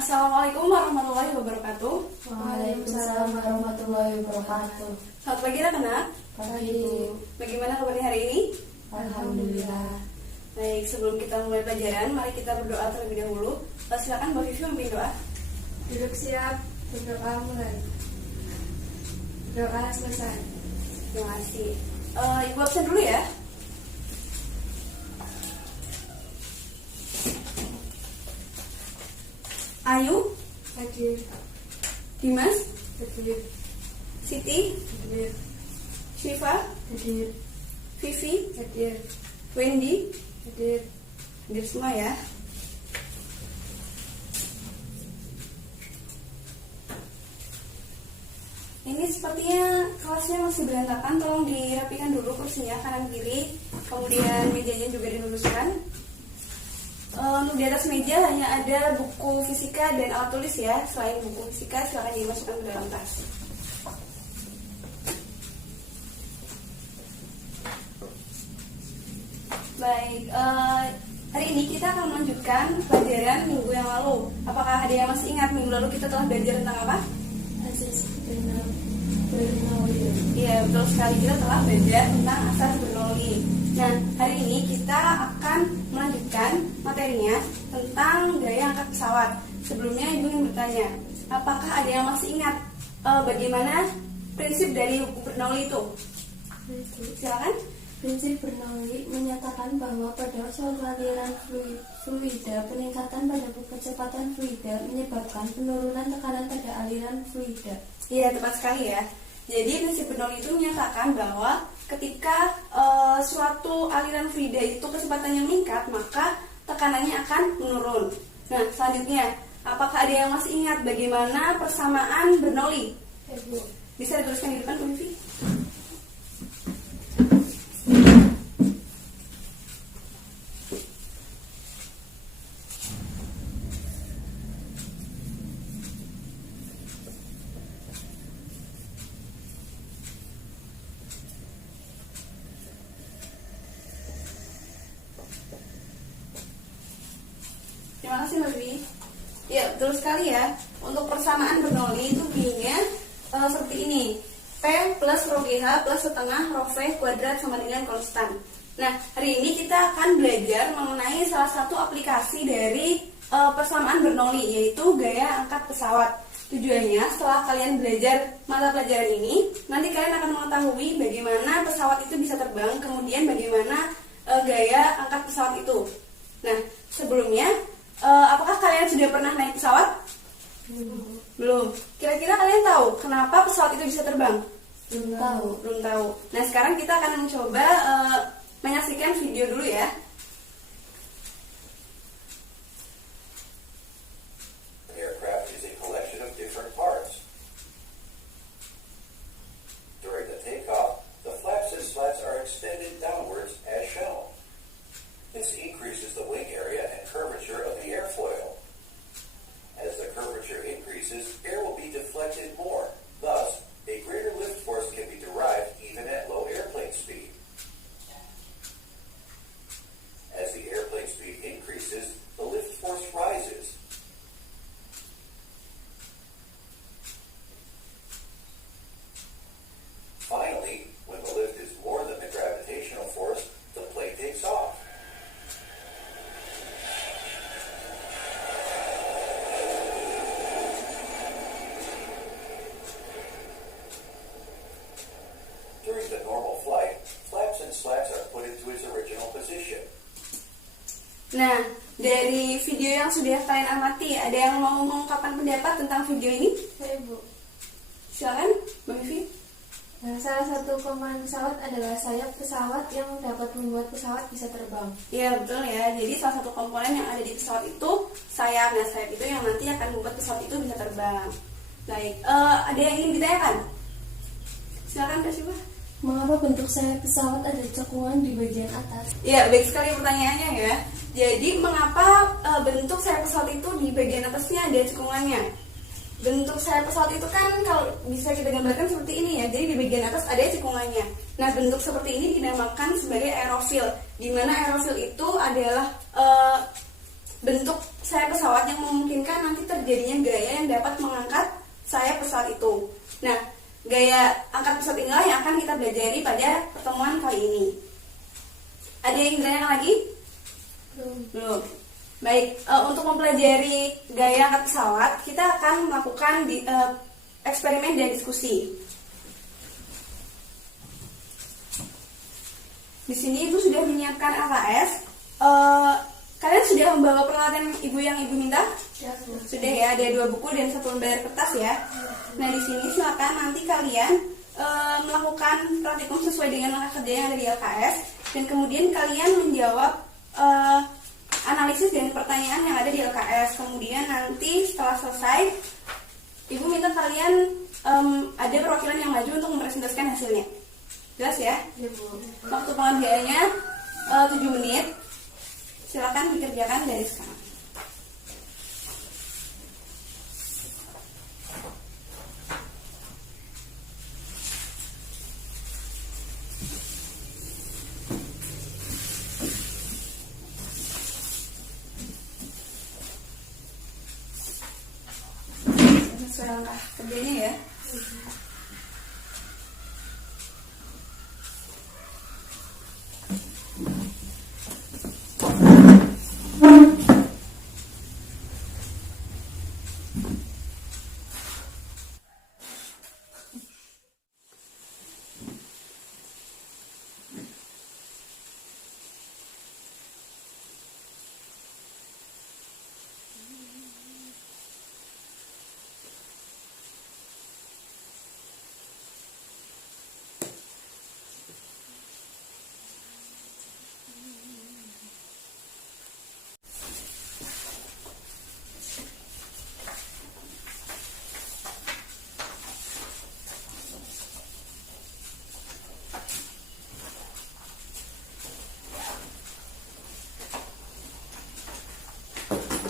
Assalamualaikum warahmatullahi wabarakatuh. Waalaikumsalam warahmatullahi wabarakatuh. Selamat pagi anak-anak. Pagi. Bagaimana kabarnya hari ini? Alhamdulillah. Baik, sebelum kita mulai pelajaran, mari kita berdoa terlebih dahulu. Silakan Mbak Vivi memimpin doa. Duduk siap, berdoa mulai. Doa selesai. Terima kasih. Ibu absen dulu ya. Ayu, Hadir. Dimas, Hadir. Siti, Hadir. Syifa, Hadir. Vivi, Hadir. Wendy, Hadir. hadir semua ya. Ini sepertinya kelasnya masih berantakan, tolong dirapikan dulu kursinya kanan kiri, kemudian mejanya juga diluruskan. Untuk di atas meja hanya ada buku fisika dan alat tulis ya. Selain buku fisika silakan dimasukkan ke dalam tas. Baik, hari ini kita akan melanjutkan pelajaran minggu yang lalu. Apakah ada yang masih ingat minggu lalu kita telah belajar tentang apa? Asas Bernoulli. Iya, betul sekali, kita telah belajar tentang asas Bernoulli. Nah, hari ini kita akan melanjutkan materinya tentang gaya angkat pesawat. Sebelumnya Ibu ingin bertanya, apakah ada yang masih ingat bagaimana prinsip dari hukum Bernoulli itu? Silakan. Prinsip Bernoulli menyatakan bahwa pada suatu aliran fluida, peningkatan pada kecepatan fluida menyebabkan penurunan tekanan pada aliran fluida. Iya, tepat sekali ya. Jadi prinsip Bernoulli itu menyatakan bahwa ketika suatu aliran fluida itu kecepatannya meningkat, maka tekanannya akan menurun. Nah, selanjutnya, apakah ada yang masih ingat bagaimana persamaan Bernoulli? Bisa dituliskan di depan, Bu Vivi? Terima kasih Mbak Vivi. Ya, betul sekali ya. Untuk persamaan Bernoulli itu bunyinya seperti ini. P plus rho GH plus setengah rho V kuadrat sama dengan konstan. Nah, hari ini kita akan belajar mengenai salah satu aplikasi dari persamaan Bernoulli, yaitu gaya angkat pesawat. Tujuannya, setelah kalian belajar mata pelajaran ini, nanti kalian akan mengetahui bagaimana pesawat itu bisa terbang, kemudian bagaimana gaya angkat pesawat itu. Nah, sebelumnya, apakah kalian sudah pernah naik pesawat? Belum. Kira-kira kalian tahu kenapa pesawat itu bisa terbang? Belum tahu. Belum tahu. Nah, sekarang kita akan mencoba menyaksikan video dulu ya. Aircraft is a collection of different parts. During the takeoff, the flaps and slats are extended downwards as shown. This increases the wing area and curvature of the airfoil. As the curvature increases, air will be deflected more. Thus, a greater lift force can be derived even at low airplane speed. As the airplane speed increases, the lift force rises. Finally, when the lift is more than the gravitational force, the plane takes off. During the normal flight, flaps and slats are put into its original position. Nah, dari video yang sudah kalian amati, ada yang mau mengungkapkan pendapat tentang video ini? Saya Bu. Silakan, Mbak Vivi. Nah, salah satu komponen pesawat adalah sayap pesawat yang dapat membuat pesawat bisa terbang. Iya, betul ya. Jadi salah satu komponen yang ada di pesawat itu sayap. Nah, sayap itu yang nanti akan membuat pesawat itu bisa terbang. Baik, ada yang ingin ditanyakan? Silakan Kak Syifa. Mengapa bentuk sayap pesawat ada cekungan di bagian atas? Ya, baik sekali pertanyaannya ya. Jadi, mengapa bentuk sayap pesawat itu di bagian atasnya ada cekungannya? Bentuk sayap pesawat itu kan kalau bisa kita gambarkan seperti ini ya. Jadi di bagian atas ada cekungannya. Nah, bentuk seperti ini dinamakan sebagai aerofil. Di mana aerofil itu adalah bentuk sayap pesawat yang memungkinkan nanti terjadinya gaya yang dapat mengangkat sayap pesawat itu. Nah, gaya angkat pesawat inilah yang akan kita pelajari pada pertemuan kali ini. Ada yang ditanyakan lagi? Belum. Baik, untuk mempelajari gaya angkat pesawat, kita akan melakukan eksperimen dan diskusi. Di sini Ibu sudah menyiapkan LKS. Kalian sudah membawa peralatan Ibu yang Ibu minta? Ya, Bu. Sudah ya, ada 2 buku dan 1 lembar kertas ya. Nah, di sini silakan nanti kalian melakukan praktikum sesuai dengan langkah kerja yang ada di LKS, dan kemudian kalian menjawab analisis dan pertanyaan yang ada di LKS. Kemudian nanti setelah selesai, Ibu minta kalian ada perwakilan yang maju untuk mempresentasikan hasilnya. Jelas ya? Ya, Bu. Waktu pengerjaannya 7 menit. Silakan dikerjakan dari sekarang. Sesuai langkah kerjanya ya.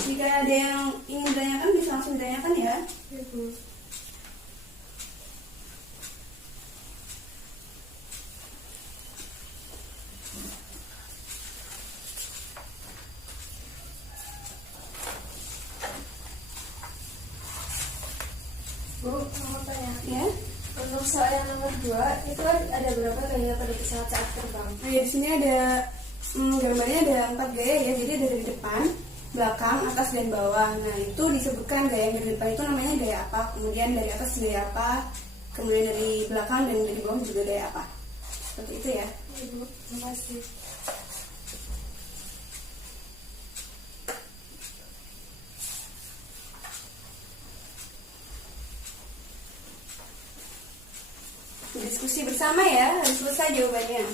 Jika ada yang ingin ditanyakan bisa langsung ditanyakan ya. Ya, Bu. Bu, mau tanya. Ya. Untuk soal yang nomor 2, itu ada berapa gaya pada pesawat saat terbang? Nah, di sini ada gambarnya ada 4 gaya ya. Jadi ada dari depan, belakang, atas dan bawah. Nah, itu disebutkan gaya yang dari depan itu namanya gaya apa, kemudian dari atas gaya apa, kemudian dari belakang dan dari bawah juga gaya apa. Seperti itu ya. Ya, Bu. Terima kasih. Diskusi bersama ya, harus selesai jawabannya.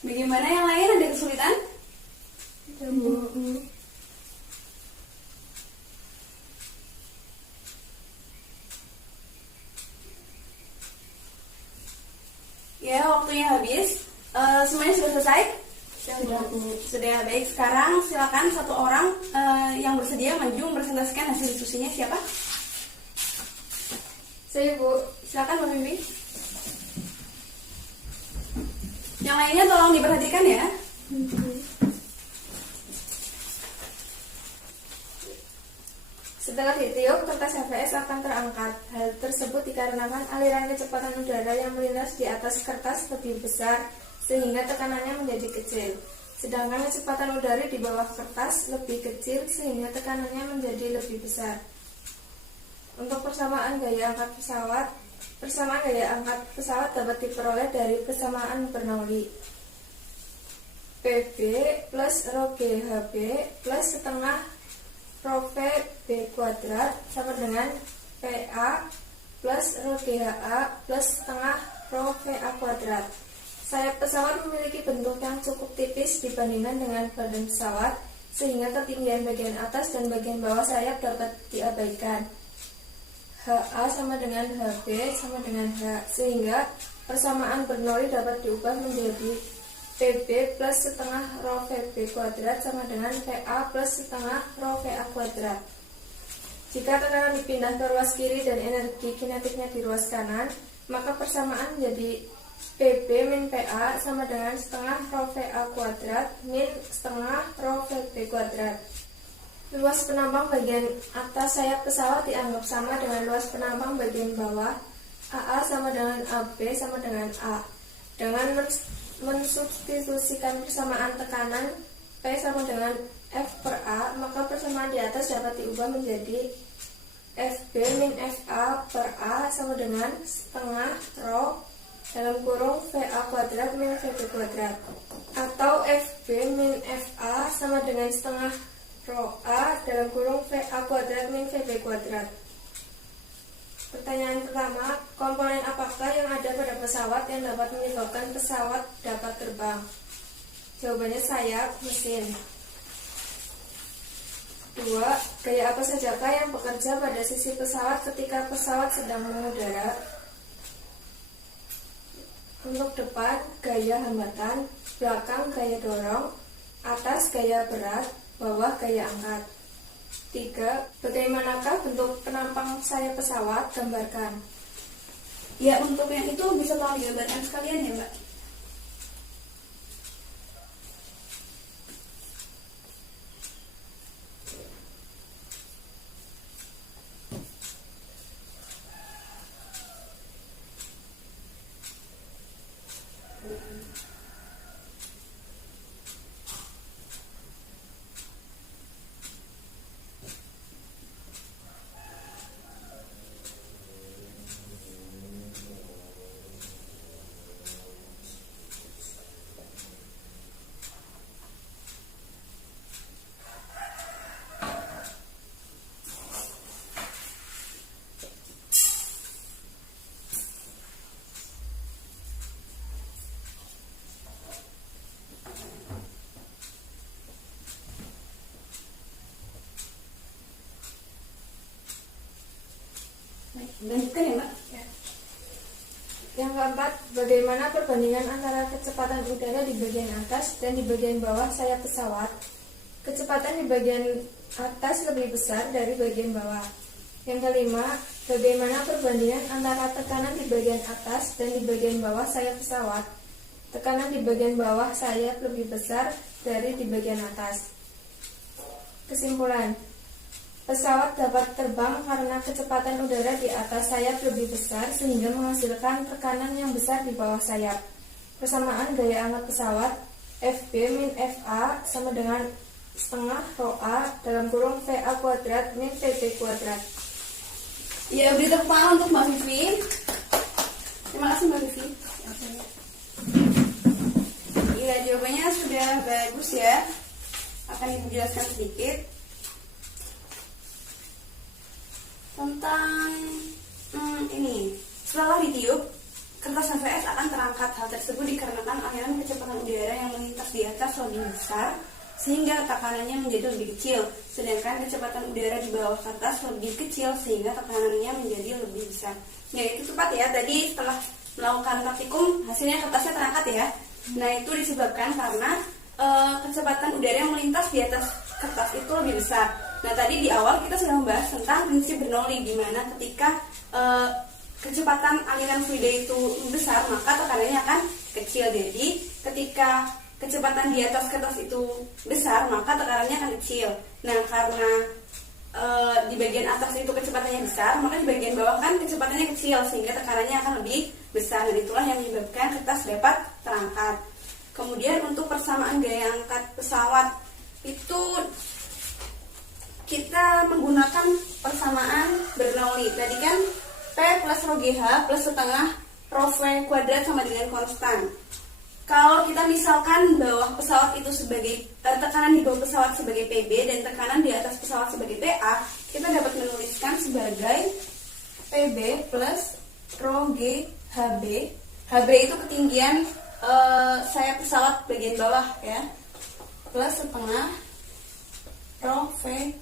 Bagaimana yang lain, ada kesulitan? Ya, Bu. Ya, waktunya habis. Semuanya sudah selesai? Sudah, Bu. Sudah, baik. Sekarang silakan satu orang yang bersedia maju mempresentasikan hasil diskusinya. Siapa? Saya, Bu. Silakan, Mbak Bibi. Yang lainnya tolong diperhatikan ya. Setelah ditiup, kertas HVS akan terangkat. Hal tersebut dikarenakan aliran kecepatan udara yang melintas di atas kertas lebih besar, sehingga tekanannya menjadi kecil. Sedangkan kecepatan udara di bawah kertas lebih kecil, sehingga tekanannya menjadi lebih besar. Untuk persamaan gaya angkat pesawat dapat diperoleh dari persamaan Bernoulli. PB plus rho GHB plus setengah rho V B kuadrat sama dengan PA plus rho GHA plus setengah rho VA kuadrat. Sayap pesawat memiliki bentuk yang cukup tipis dibandingkan dengan badan pesawat, sehingga ketinggian bagian atas dan bagian bawah sayap dapat diabaikan. HA sama dengan HB sama dengan H, sehingga persamaan Bernoulli dapat diubah menjadi PB plus setengah rho VB kuadrat sama dengan PA plus setengah rho VA kuadrat. Jika tekanan dipindah ke ruas kiri dan energi kinetiknya di ruas kanan, maka persamaan menjadi PB min PA sama dengan setengah rho VA kuadrat min setengah rho VB kuadrat. Luas penambang bagian atas sayap pesawat dianggap sama dengan luas penambang bagian bawah. AA sama dengan AB sama dengan A. Dengan mensubstitusikan persamaan tekanan P sama dengan F per A, maka persamaan di atas dapat diubah menjadi FB min FA per A sama dengan setengah rho dalam kurung VA kuadrat min VB kuadrat, atau FB min FA sama dengan setengah rho A dalam kurung VA kuadrat min VB kuadrat. Pertanyaan pertama, komponen apakah yang ada pada pesawat yang dapat menyebabkan pesawat dapat terbang? Jawabannya sayap, mesin. 2. Gaya apa sajakah yang bekerja pada sisi pesawat ketika pesawat sedang mengudara? Untuk depan, gaya hambatan, belakang, gaya dorong, atas, gaya berat, bawah, gaya angkat. 3. Bagaimanakah bentuk penampang sayap pesawat? Gambarkan. Ya, untuk yang itu bisa tolong digambarkan sekalian ya, Mbak. Lanjutkan ya, Mbak. Ya. Yang keempat, bagaimana perbandingan antara kecepatan udara di bagian atas dan di bagian bawah sayap pesawat? Kecepatan di bagian atas lebih besar dari bagian bawah. Yang kelima, bagaimana perbandingan antara tekanan di bagian atas dan di bagian bawah sayap pesawat? Tekanan di bagian bawah sayap lebih besar dari di bagian atas. Kesimpulan, pesawat dapat terbang karena kecepatan udara di atas sayap lebih besar sehingga menghasilkan tekanan yang besar di bawah sayap. Persamaan gaya angkat pesawat FB min FA sama dengan setengah rho A dalam kurung VA kuadrat min VB kuadrat. Ya, beri tepuk tangan untuk Mbak Vivi. Terima kasih Mbak Vivi. Iya, jawabannya sudah bagus ya. Akan Ibu jelaskan sedikit tentang ini. Setelah ditiup, kertas HVS akan terangkat. Hal tersebut dikarenakan aliran kecepatan udara yang melintas di atas lebih besar sehingga tekanannya menjadi lebih kecil, sedangkan kecepatan udara di bawah kertas lebih kecil sehingga tekanannya menjadi lebih besar. Ya, itu tepat ya. Tadi setelah melakukan praktikum hasilnya kertasnya terangkat ya. Nah, itu disebabkan karena kecepatan udara yang melintas di atas kertas itu lebih besar. Nah, tadi di awal kita sudah membahas tentang prinsip Bernoulli, di mana ketika kecepatan aliran fluida itu besar, maka tekanannya akan kecil. Jadi, ketika kecepatan di atas kertas itu besar, maka tekanannya akan kecil. Nah, karena di bagian atas itu kecepatannya besar, maka di bagian bawah kan kecepatannya kecil, sehingga tekanannya akan lebih besar. Dan itulah yang menyebabkan kertas dapat terangkat. Kemudian untuk persamaan gaya angkat pesawat itu kita menggunakan persamaan Bernoulli. Tadi kan P plus rho GH plus setengah rho V kuadrat sama dengan konstan. Kalau kita misalkan bawah pesawat itu sebagai tekanan di bawah pesawat sebagai PB dan tekanan di atas pesawat sebagai PA, kita dapat menuliskan sebagai PB plus rho G HB. HB itu ketinggian sayap pesawat bagian bawah ya, plus setengah rho V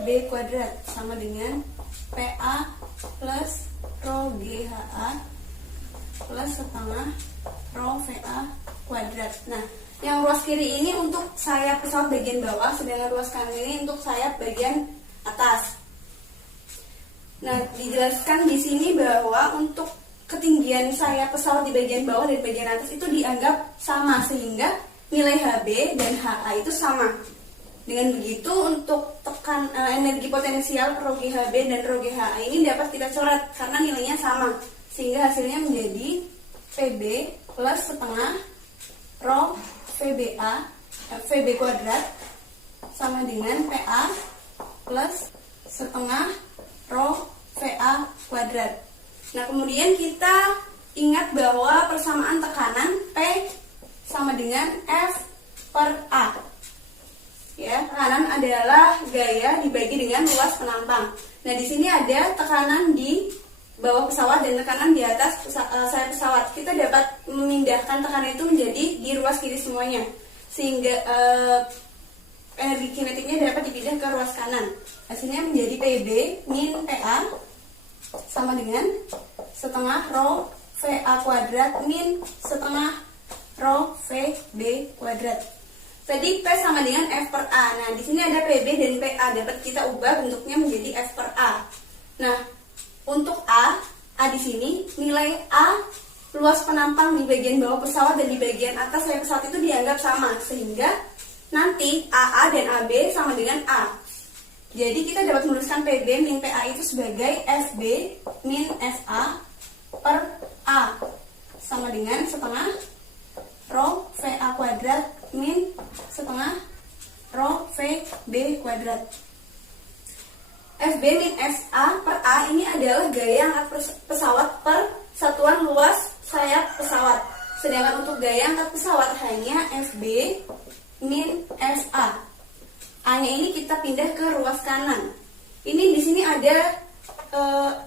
B kuadrat sama dengan PA plus rho GHA plus setengah rho VA kuadrat. Nah, yang ruas kiri ini untuk sayap pesawat bagian bawah, sedangkan ruas kanan ini untuk sayap bagian atas. Nah, dijelaskan di sini bahwa untuk ketinggian sayap pesawat di bagian bawah dan bagian atas itu dianggap sama, sehingga nilai HB dan HA itu sama. Dengan begitu, untuk energi potensial rho GHB dan rho GHA ini dapat kita coret karena nilainya sama, sehingga hasilnya menjadi PB plus setengah rho VB kuadrat sama dengan PA plus setengah rho VA kuadrat. Nah, kemudian kita ingat bahwa persamaan tekanan P sama dengan F per A. Ya, tekanan adalah gaya dibagi dengan luas penampang. Nah, di sini ada tekanan di bawah pesawat dan tekanan di atas sayap pesawat. Kita dapat memindahkan tekanan itu menjadi di ruas kiri semuanya, sehingga energi kinetiknya dapat dipindah ke ruas kanan. Hasilnya menjadi PB min PA sama dengan setengah rho VA kuadrat min setengah rho VB kuadrat. Tadi P sama dengan F per A. Nah, di sini ada PB dan PA, dapat kita ubah bentuknya menjadi F per A. Nah, untuk A di sini nilai A luas penampang di bagian bawah pesawat dan di bagian atas sayap pesawat itu dianggap sama, sehingga nanti AA dan AB sama dengan A. Jadi kita dapat menuliskan PB min PA itu sebagai FB min FA per A sama dengan setengah rho VA kuadrat min setengah rho VB kuadrat. FB min FA per A ini adalah gaya angkat pesawat per satuan luas sayap pesawat. Sedangkan untuk gaya angkat pesawat hanya FB min FA. A-nya ini kita pindah ke ruas kanan. Ini di sini ada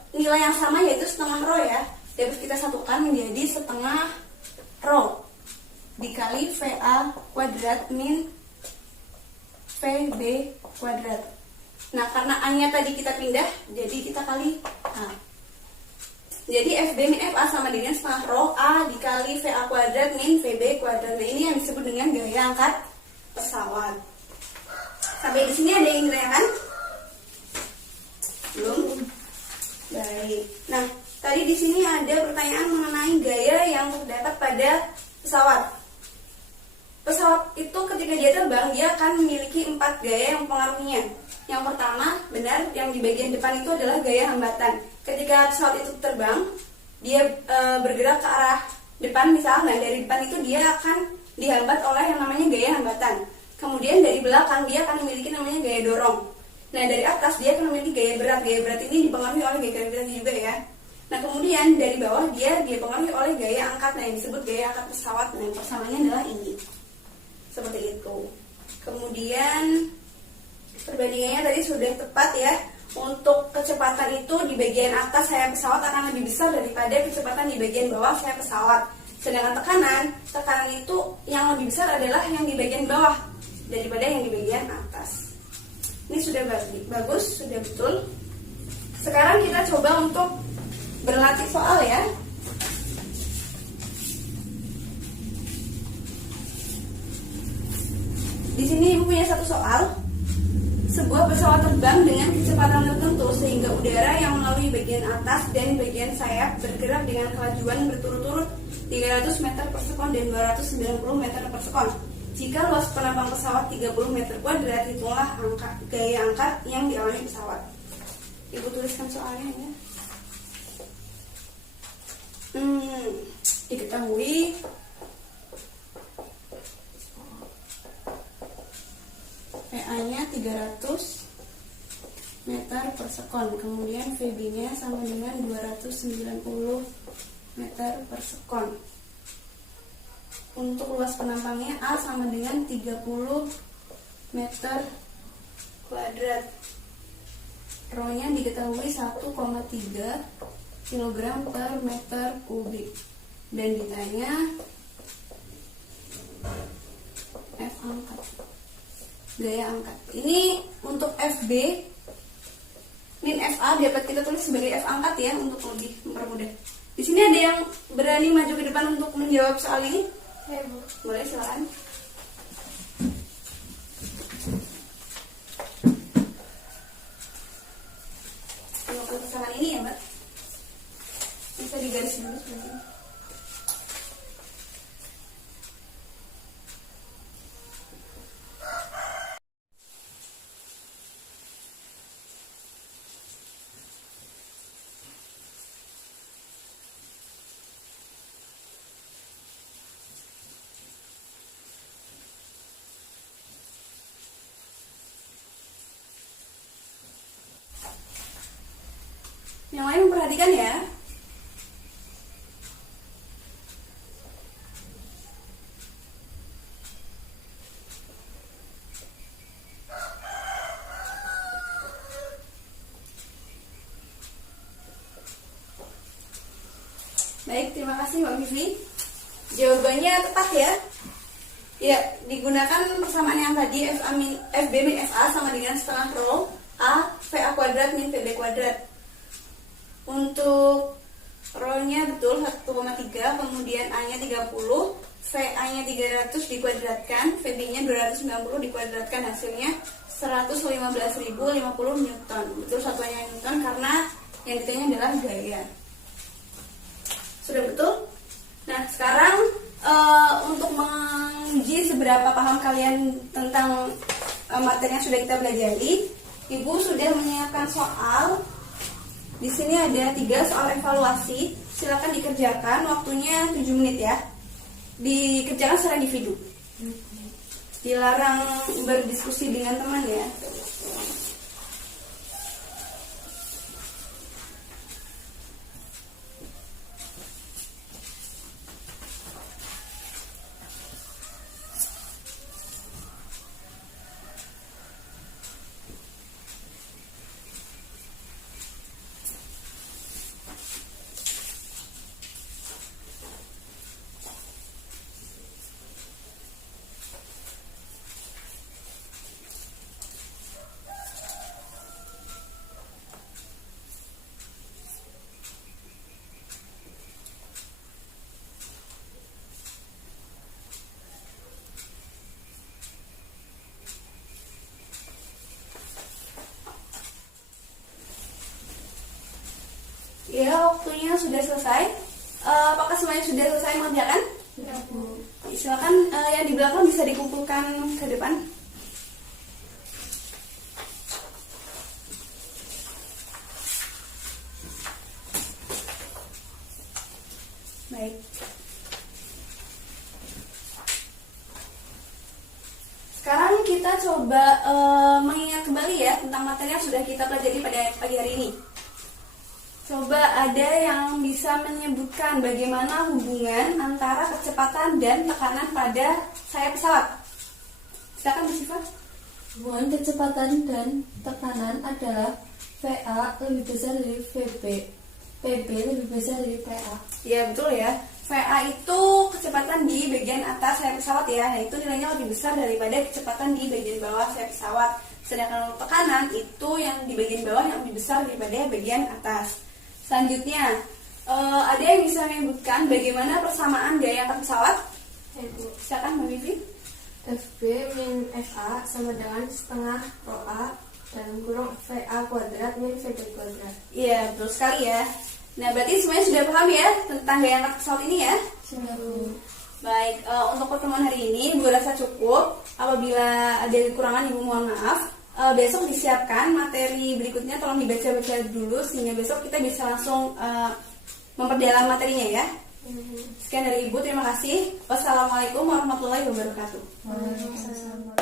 nilai yang sama, yaitu setengah rho ya. Dapat kita satukan menjadi setengah rho dikali VA kuadrat min VB kuadrat. Nah, karena A-nya tadi kita pindah, jadi kita kali A. Jadi FB min FA sama dengan setengah rho A dikali VA kuadrat min VB kuadrat. Nah, ini yang disebut dengan gaya angkat pesawat. Sampai di sini ada yang ditanyakan? Belum? Baik. Nah, tadi di sini ada pertanyaan mengenai gaya yang terdapat pada pesawat. Pesawat itu ketika dia terbang, dia akan memiliki 4 gaya yang mempengaruhinya. Yang pertama, benar, yang di bagian depan itu adalah gaya hambatan. Ketika pesawat itu terbang, dia bergerak ke arah depan misalnya, dari depan itu dia akan dihambat oleh yang namanya gaya hambatan. Kemudian dari belakang dia akan memiliki namanya gaya dorong. Nah, dari atas dia akan memiliki gaya berat. Gaya berat ini dipengaruhi oleh gaya gravitasi juga ya. Nah, kemudian dari bawah dia dipengaruhi oleh gaya angkat. Nah, yang disebut gaya angkat pesawat. Nah, yang persamaannya adalah ini. Seperti itu. Kemudian perbandingannya tadi sudah tepat ya. Untuk kecepatan itu di bagian atas sayap pesawat akan lebih besar daripada kecepatan di bagian bawah sayap pesawat. Sedangkan tekanan itu yang lebih besar adalah yang di bagian bawah daripada yang di bagian atas. Ini sudah bagus, sudah betul. Sekarang kita coba untuk berlatih soal ya. Di sini Ibu punya satu soal. Sebuah pesawat terbang dengan kecepatan tertentu sehingga udara yang melalui bagian atas dan bagian sayap bergerak dengan kelajuan berturut-turut 300 meter per sekon dan 290 meter per sekon. Jika luas penampang pesawat 30 meter kuadrat, hitunglah gaya angkat yang dialami pesawat. Ibu tuliskan soalnya ya. Diketahui PA-nya 300 meter per sekon, kemudian VB-nya sama dengan 290 meter per sekon. Untuk luas penampangnya A sama dengan 30 meter kuadrat. Rho-nya diketahui 1,3 kg per meter kubik. Dan ditanya F angkat, gaya angkat. Ini untuk FB min FA dapat kita tulis sebagai F angkat ya, untuk lebih mempermudah. Di sini ada yang berani maju ke depan untuk menjawab soal ini? Bu. Boleh, silakan. Untuk persamaan ini ya, Mbak. Bisa digaris dulu sebenarnya. Yang lain memperhatikan ya. Baik, terima kasih Mbak Vivi. Jawabannya tepat ya. Ya, digunakan persamaan yang tadi FB min FA sama dengan setengah rho A VA kuadrat min VB kuadrat. Untuk rho-nya betul 1,3, kemudian A-nya 30, VA-nya 300 dikuadratkan, VB-nya 290 dikuadratkan, hasilnya 115.050 Newton. Betul satuannya Newton karena yang ditanya adalah gaya. Sudah betul? Nah, sekarang untuk menguji seberapa paham kalian tentang materi yang sudah kita pelajari, Ibu sudah menyiapkan soal. Di sini ada 3 soal evaluasi. Silakan dikerjakan, waktunya 7 menit ya. Dikerjakan secara individu. Dilarang berdiskusi dengan teman ya. Ya, waktunya sudah selesai. Apakah semuanya sudah selesai mengerjakan? Ya, Bu. Silakan yang di belakang bisa dikumpulkan ke depan. Baik. Sekarang kita coba mengingat kembali ya tentang materi yang sudah kita pelajari pada pagi hari ini. Coba ada yang bisa menyebutkan bagaimana hubungan antara kecepatan dan tekanan pada sayap pesawat. Silakan Bu Syifa. Hubungan kecepatan dan tekanan adalah VA lebih besar dari VB, PB lebih besar dari PA. Ya betul ya. VA itu kecepatan di bagian atas sayap pesawat ya. Nah, itu nilainya lebih besar daripada kecepatan di bagian bawah sayap pesawat. Sedangkan tekanan itu yang di bagian bawah yang lebih besar daripada bagian atas. Selanjutnya, ada yang bisa menyebutkan bagaimana persamaan gaya angkat pesawat? Ya, Bu. Silakan Mbak Vivi. FB min FA sama dengan setengah rho A dalam kurung VA kuadrat min VB kuadrat. Iya, betul sekali ya. Nah, berarti semuanya sudah paham ya tentang gaya angkat pesawat ini ya? Sudah, Bu. Baik, untuk pertemuan hari ini Ibu rasa cukup. Apabila ada kekurangan Ibu mohon maaf. Besok disiapkan materi berikutnya, tolong dibaca-baca dulu sehingga besok kita bisa langsung memperdalam materinya ya. Sekian dari Ibu, terima kasih. Wassalamualaikum warahmatullahi wabarakatuh. Waalaikumsalam.